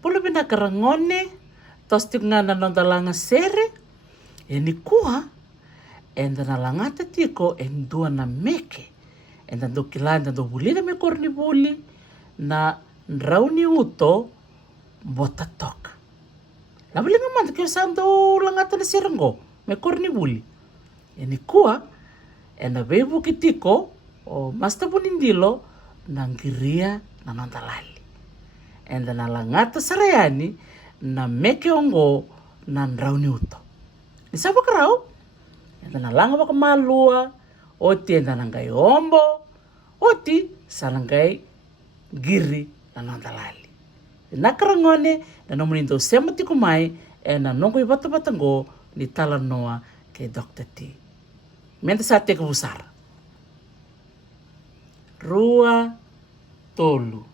Polo bina karangone, tostik nga nanondalanga sere, ni kua, enda na langata tiko, dua na meke, enda do kilanda do bulina me korni buli, na nrauni uto, bota toka. Labali nga manta kaya sando langata na sirango, me korni buli. Ni kua, enda bebu kitiko, o masta bunindilo, nanggiria nanondalali. Enda na langata sarayani, na meke ongo na nrauni uto. Ni sabo karau? Enda na langa baka malua, oti enda nangai ombo, oti salangai giri na nondalali. Na karangone, na nomunindo sema tikumai, ena nongo ibata-batango ni talanoa ke Dr. T. Mente sa te kabusara. Rua tolu.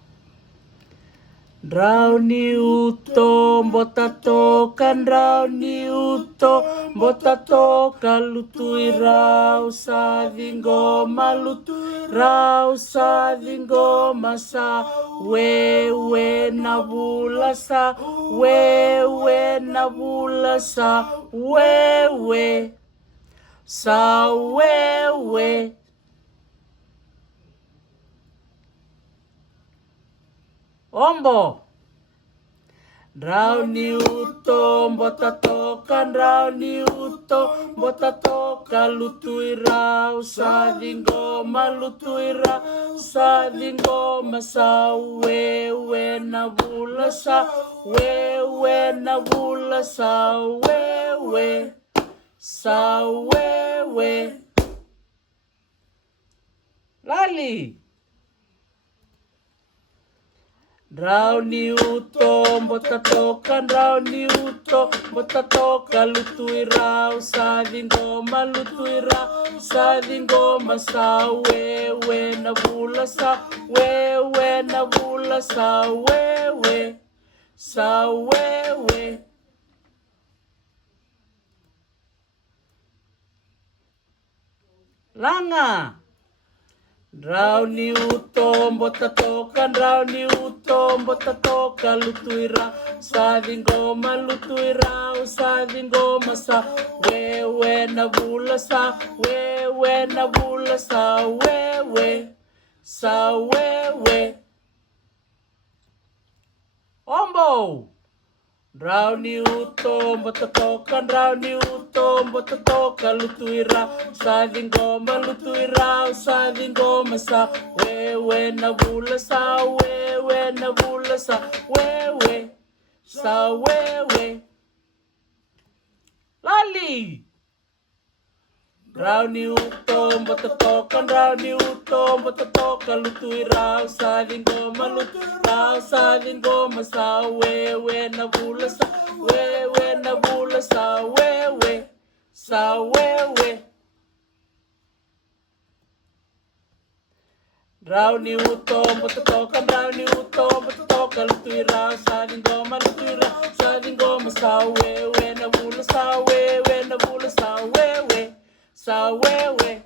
Rauni uto mbota toka, rauni uto mbota toka, lutui rau sa ngoma, lutui rau sa ngoma sa wewe na bula sa wewe na bula sa wewe sa wewe. Ombo. Rauni uto mbota toka, rauni uto mbota toka, lutui rau sa ngoma, lutui rau sa ngoma sa wewe na bula sa wewe na bula sa wewe sa wewe. Lali. Rauni uto mbota toka, rauni uto mbota toka, lutui rau sa ngoma, lutui rau sa ngoma sa wewe na bula sa wewe na bula sa wewe sa wewe. Langa. Rauni uto mbota toka, rauni uto mbota toka, lutui rau sa ngoma, lutui rau sa ngoma sa wewe na bula sa wewe na bula sa wewe sa wewe. Ombo. Rauni uto mbota toka, rauni uto mbota toka, lutui rau sa ngoma, lutui rau sa ngoma sa wewe na bula sa wewe na bula sa wewe sa wewe. Lali. Rauni uto mbota toka, rauni uto mbota toka, lutui rau sa ngoma, lutui rau sa ngoma sa wewe na bula sa wewe na bula sa wewe sa wewe. Rauni uto mbota toka, rauni uto mbota toka, lutui rau sa ngoma, lutui rau sa ngoma sa wewe na bula sa wewe na bula sa wewe sa wewe.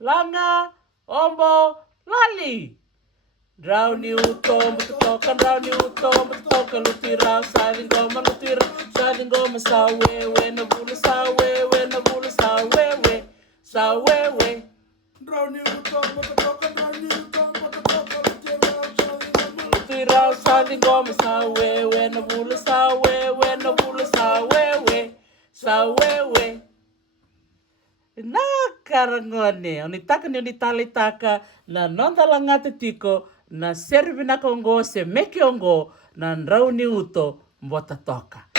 Langa. Ombo. Lali. Rauni uto mbota toka, rauni uto mbota toka, lutui rau sa ngoma, lutui rau sa ngoma sa wewe na bula sa wewe na bula sa wewe sa wewe. Rauni uto mbota toka, rauni uto mbota toka, lutui rau sa ngoma sa wewe na bula sa wewe na bula sa wewe sa wewe. Na karangone, onitaka ni onitalitaka na nondalangata tiko na servi na kongo se meke ongo na nrauni uto mbota toka.